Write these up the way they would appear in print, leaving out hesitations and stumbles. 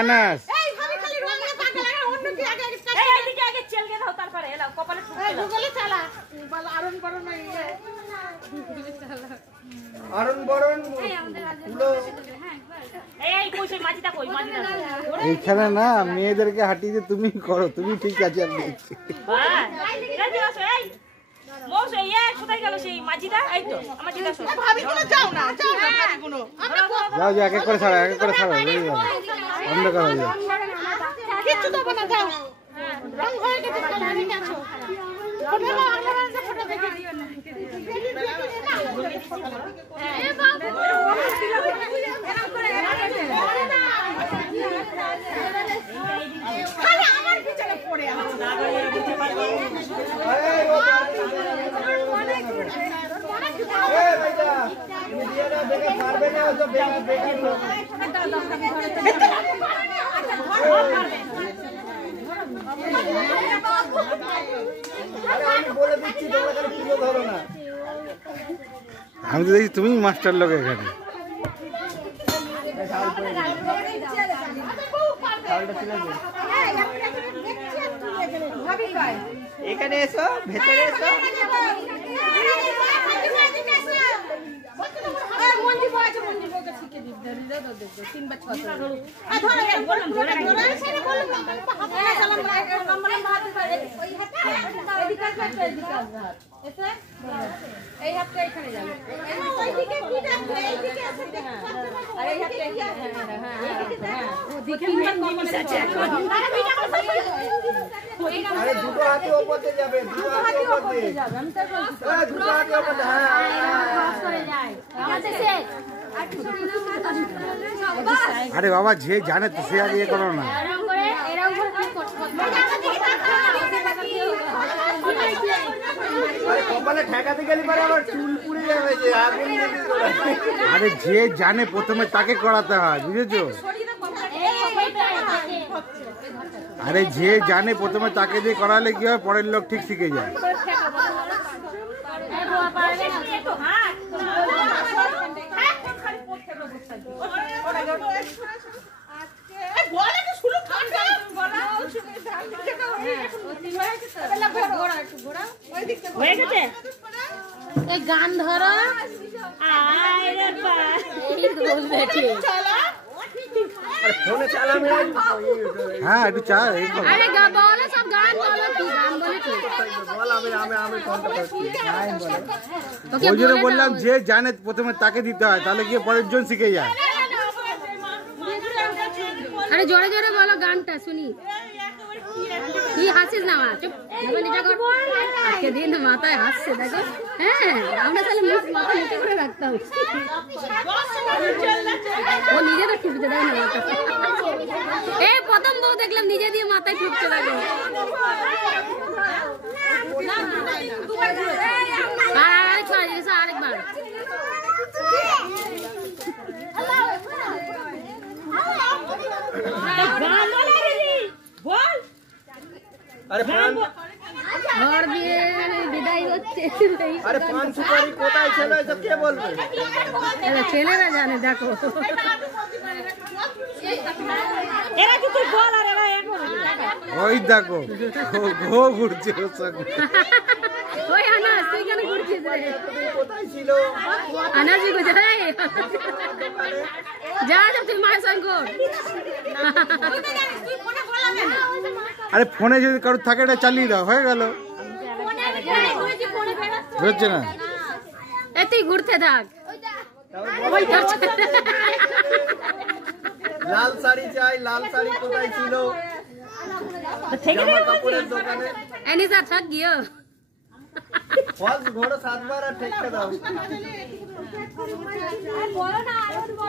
আনাস এইখানে না মেয়েদেরকে হাঁটিয়ে তুমি করো, তুমি ঠিক আছে। আমি দেখছি যাও যাও, এক এক করে ছাড়ো, এক এক করে ছাড়ো, অন্ধকার হয়ে যাও। আমি তো দেখছি তুমি মাস্টার লোক এখানে। এখানে এসো, ভেতরে এসো। দুটো হাতে ওপর দিয়ে যাবে, দুটো হাতে ওপর দিয়ে যাবে। দুটো হাতে ওপর দিয়ে, আরে বাবা, যে জানে তো সে আগে করো না। কপালে ঠেকাতে গেলে পরে আবার চুল পুড়ে যাবে, যে আগুন লেগে যাবে। আরে যে জানে প্রথমে তাকে করাতে হয়, বুঝেছো? আরে যে জানে প্রথমে তাকে দিয়ে করালে কি হয়, পরের লোক ঠিক শিখে যায়। গান ধরো, হ্যাঁ একটু চা। আরে বলো সব গান বলো, কি গান বলে ওই জন্য বললাম যে জানে প্রথমে তাকে দিতে হয়, তাহলে গিয়ে পরের জন শিখে যায়। আরে জোরে জোরে বলো গানটা শুনি। কি হাসিস না? চুপ, আজকে দিন মাথায় হাসছে, দেখো। হ্যাঁ, আমরা তাহলে মাথা নিচে করে রাখতাম। ও নিজে তো ঠুকতে দেয় না মাথা। এই প্রথম বউ দেখলাম নিজে দিয়ে মাথায় ঠুকতে লাগে। আরেকবার ঘর দিয়ে বিদায় হচ্ছে। আরে পান সুপারি কোথায় ছিল তো কে বলবে? ছেলেরা জানে, দেখো। ওই দেখো ঘো ঘুরছে। ওই আনাস, তুই কেন ঘুরছিস রে? কোথায় ছিল? আনাসই কোথায়? যা যা, তুই মায়ের সঙ্গে। আরে ফোনে যদি কারোর থাকে এটা চালিয়ে দাও, হয়ে গেল। হচ্ছে না, এ তুই ঘুরতে থাক। লাল শাড়ি চাই, লাল শাড়ি কোথায় ছিল? জামা কাপড়ের দোকানে। এনিসা থাক গিয়ে ফলস ঘোড়ো 7 বার আর ঠেকতে দাও।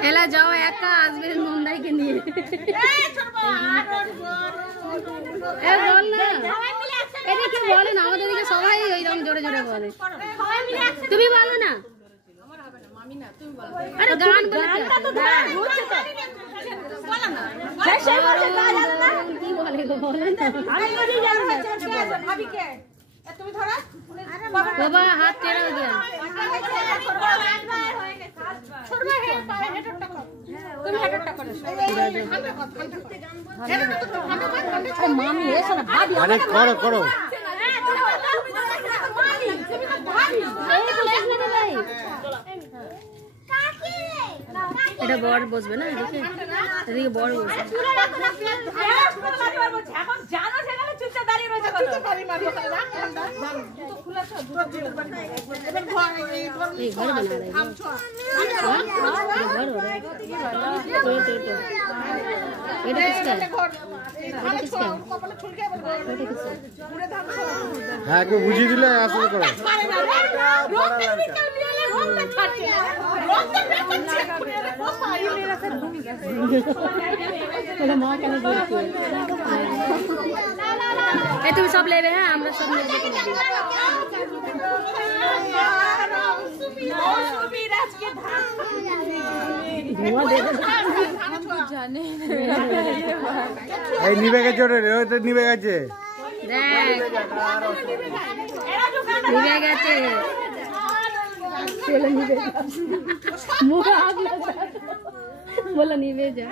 এলা যাও, একা আসবে নন্দাইকে নিয়ে। বল না, এদিকে বলে না, আমাদের দিকে সবাই ওইরকম জোরে জোরে বলে। তুমি বলো না। আরে গান বলে কি বলে গো, বলে না। বাবা হাত টেরা হয়ে গিয়া। তুমি মামি এসো না ভাবি আরে করো করো এটা বর বসবে না এদিকে এদিকে বর বসবে এই ঘর বানা रहे हैं घर हो रहा है এটা কিসকা এটা কিসকা এটা কিসকা হ্যাঁ একটু বুঝিয়ে দিলে আসলে করো তুমি সব লেবে হ্যাঁ আমরা সব নেব এই নিবে গেছে ওটা নিবে গেছে নিবে গেছে চলো নিবে মুখ আগ লাগা বলো নিবে যা